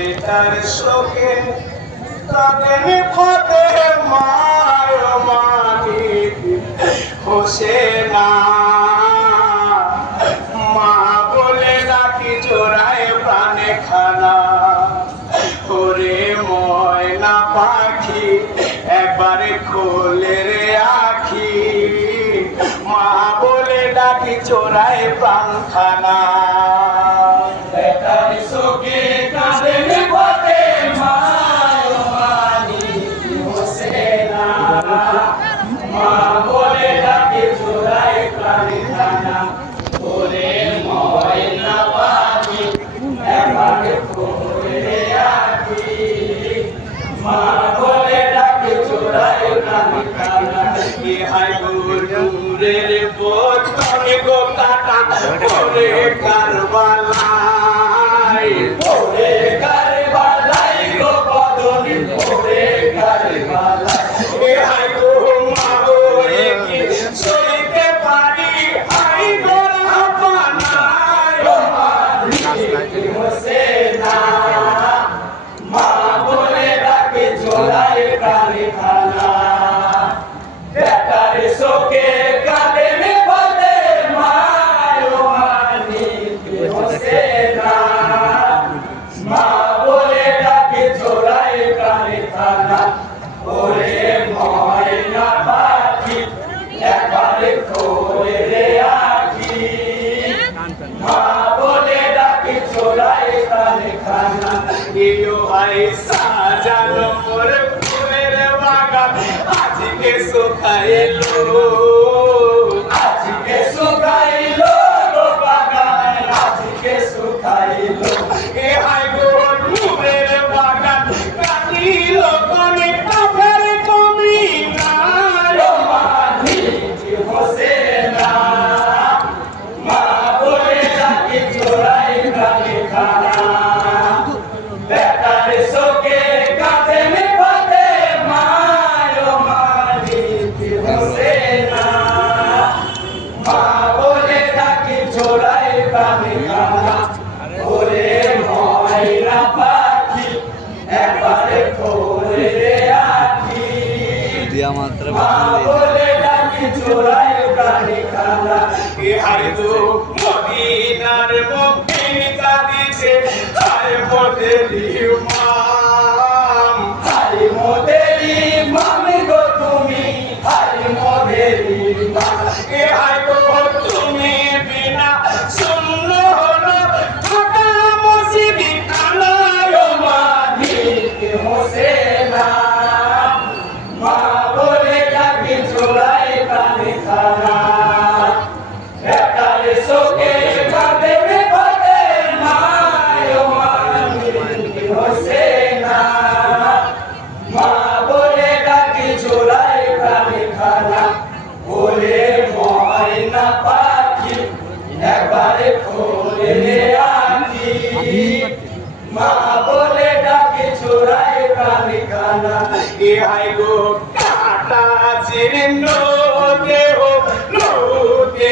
better শোকে তাদের ফতে মায় মানিক হোসেনা মা বলে ডাকি জোড়ায় প্রাণে খানা ওরে ময়না পাখি একবারে খোলে রে আখি মা বলে ডাকি চোরায় প্রাণ খানা বেটার শোকে কাঁদেন ফতে মায় মানিক হোসেনা মা বলে ডাকি চোরায় প্রাণ খানা ওরে ময়না পাখি একবারে খোলে রে আখি মা বলে ডাকি চোরায় প্রাণ খানা কি হাই গুরুরের বোঝনে গো কাটা ওরে কারবালাই ওরে কারবালাই গো কদনি ওরে কারবালাই এ হাই গো মা ওরে কি সইতে পারি হাই গো রাপানাই ও মানিক হোসেনা মা বলে ডাকে চোরায় প্রাণে খানা বেটার শোকে কাঁদেন ফতে মায় মানিক হোসেনা মা বলে ডাকে চোরায় প্রাণে খানা ওরে ময়না পাখি একবারে খোলে রে আখি মা বলে ডাকে চোরায় প্রাণে খানা ইয়ো ভাই সাজানো মোর ফুলের বাগান আজকে শুকাইলো আজকে শুকাইলো গো বাগান আজকে শুকাইলো এ হাই গো ফুলের বাগান কাটিল কোনে কাফের কমি না ও মানিক হোসেনা মা বলে ডাকে চোরায় প্রাণে খানা বেটার শোকে কাঁদেন ফতে মায় মানিক হোসেনা মা বলে ডাকে চোরায় প্রাণে খানা ওরে ময়না পাখি একবারে খোলে রে আখি মা বলে ডাকে চোরায় প্রাণে খানা এ হাই গো মদিনার মুক্তির কাঁদিছে হায় মোদের ইমাম হায় মোদের ইমাম গো তুমি হায় মোদের ইমাম এ হায় গো তুমি বিনা শূন্য হলো ফাঁকা মসজিদ খানা ও মানিক হোসেনা মা বলে ডাকে চোরায় প্রাণে খানা বেটার শোকে কাঁদেন ফতে মায় মানিক হোসেনা মা বলে ডাকে চোরায় প্রাণে খানা ওরে ময়না পাখি একবারে খোলে রে আখি মা বলে ডাকে চোরায় প্রাণে খানা এ হাই গো কাটা জীর্ণ দেহ নৌকে